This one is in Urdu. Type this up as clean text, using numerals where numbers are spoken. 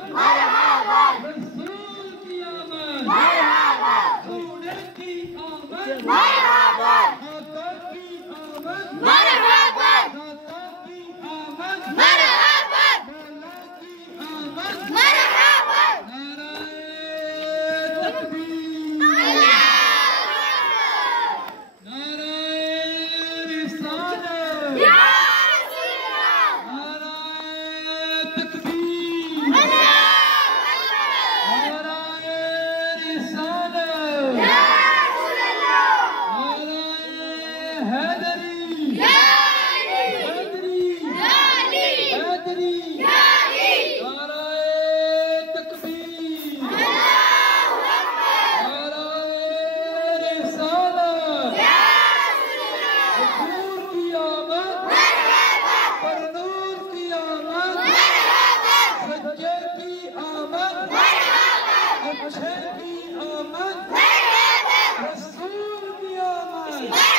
مرحبا رسول کی آمد مرحبا سونے کی آمد مرحبا آقا کی آمد مرحبا داتا کی آمد مرحبا مولا کی آمد مرحبا نعرہ تکبیر نعرہ رسالت یا رسول اللہ نعرہ تکبیر اللہ نعرہ رسالت یا رسول اللہ نعرہ حیدری یا علی حیدری یا علی حیدری یا علی نعرہ تکبیر اللہ اکبر نعرہ رسالت یا رسول اللہ حضور کی آمد مرحبا پر نور کی آمد مرحبا سجے کی آمد مرحبا اچھے کی آمد مرحبا رسول کی آمد